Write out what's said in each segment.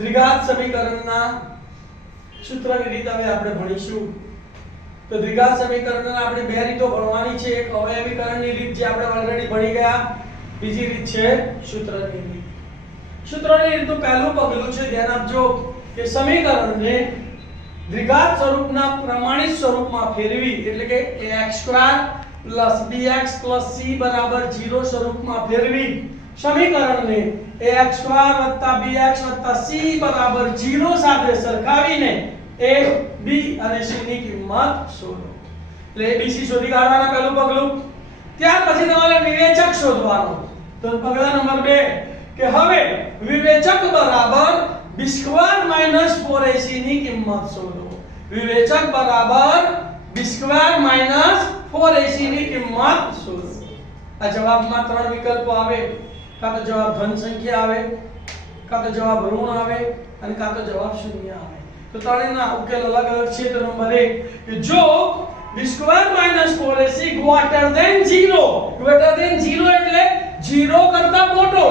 દ્વિઘાત સમીકરણના સૂત્રની રીત હવે આપણે ભણીશું। તો દ્વિઘાત સમીકરણના આપણે બે રીતો ભણવાની છે, એક અવયવીકરણની રીત જે આપણે ઓલરેડી ભણી ગયા, બીજી રીત છે સૂત્રની રીત। સૂત્રની રીતનું પહેલું પગલું છે, ધ્યાન આપજો કે સમીકરણને દ્વિઘાત સ્વરૂપના પ્રમાણિત સ્વરૂપમાં ફેરવી એટલે કે ax² bx c બરાબર 0 સ્વરૂપમાં ફેરવી સમીકરણને ax² bx c બરાબર 0 સાથે સરખાવીને a b અને c ની કિંમત શોધો। એટલે a b c શોધી કાઢવાના પહેલું પગલું। ત્યાર પછી તમારે વિવેચક શોધવાનો। તો પગલા નંબર 2 કે હવે વિવેચક બરાબર b² - 4ac ની કિંમત શોધો। વિવેચક બરાબર b² - 4ac ની કિંમત શોધો। આ જવાબમાં ત્રણ વિકલ્પો આવે, કાં તો જવાબ ધન સંખ્યા આવે, કાં તો જવાબ ઋણ આવે અને કાં તો જવાબ શૂન્ય આવે। તો ત્રણેયના ઉકેલ અલગ અલગ છે। તો નંબર 1 કે જો b² - 4ac greater than 0 એટલે 0 કરતા મોટો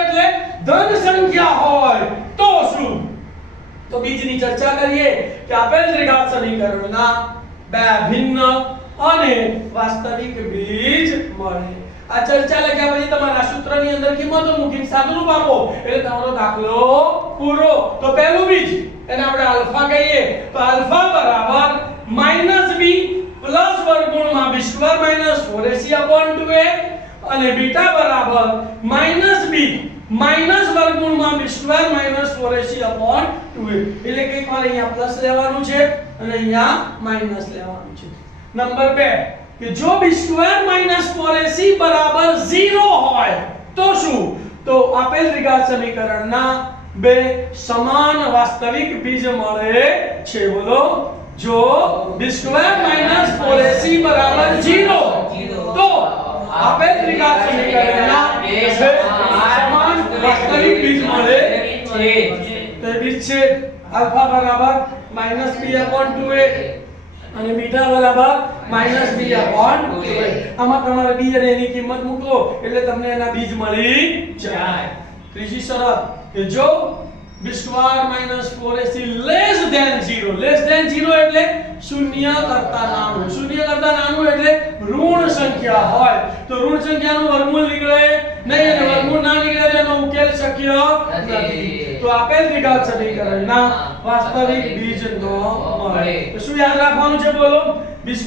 એટલે ધન સંખ્યા હોય તો શું? તો બીજની ચર્ચા કરીએ કે આપેલ દ્વિઘાત સમીકરણના બે ભિન્ન અને વાસ્તવિક બીજ મળે। આ ચર્ચા લખ્યા પછી તમારા સૂત્રની અંદર કિંમતો મૂકીને સાદુરૂપ આપો એટલે તમારો દાખલો પૂરો। તો પહેલું બીજ એને આપણે આલ્ફા કહીએ, તો આલ્ફા બરાબર -b પ્લસ વર્ગમૂળમાં b² - 4ac/2a અને બીટા બરાબર -b માઈનસ વર્ગમૂળમાં b² - 4ac/2a। એટલે કે એકવાર અહીંયા પ્લસ લેવાનું છે અને અહીંયા માઈનસ લેવાનું છે। નંબર 2 કે જો b² - 4ac બરાબર 0 હોય તો શું? તો આપેલ દ્વિઘાત સમીકરણના બે સમાન વાસ્તવિક બીજ મળે છે। બોલો, જો b² - 4ac બરાબર 0 તો આપેલ દ્વિઘાત સમીકરણના બે સમાન વાસ્તવિક બીજ મળે છે। તો બીજ છે આલ્ફા બરાબર -b/2a અને બીટા બરાબર -b/2a। આમાં તમારે b અને એની કિંમત મૂકો એટલે તમને એના બીજ મળી જાય। ત્રીજી શરત કે જો b² - 4ac લેસ ધેન 0 એટલે શૂન્ય કરતા નાનું એટલે ઋણ સંખ્યા હોય તો ઋણ સંખ્યાનું વર્ગમૂળ નીકળે નહીં અને વર્ગમૂળ ના નીકળે તો એનો ઉકેલ શક્ય નથી। તો આપેલ દ્વિઘાત સમીકરણના વાસ્તવિક બીજ ન મળે। તો શું યાદ રાખવાનું છે? બોલો, b² -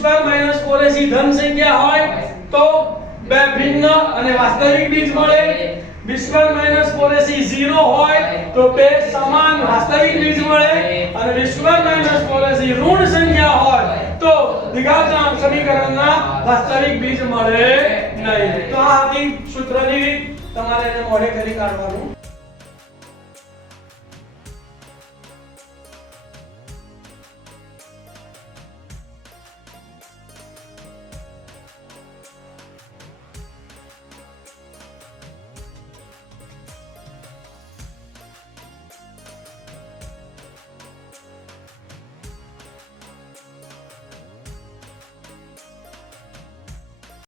4ac ધન સંખ્યા હોય તો બે ભિન્ન અને વાસ્તવિક બીજ મળે, b² - 4ac 0 હોય તો બે સમાન વાસ્તવિક બીજ મળે અને b² - 4ac ઋણ સંખ્યા હોય તો દ્વિઘાત સમીકરણના વાસ્તવિક બીજ મળે નહીં। તો આ હતી સૂત્રની રીત, તમારે એને મોઢે કરી કાઢવાનું।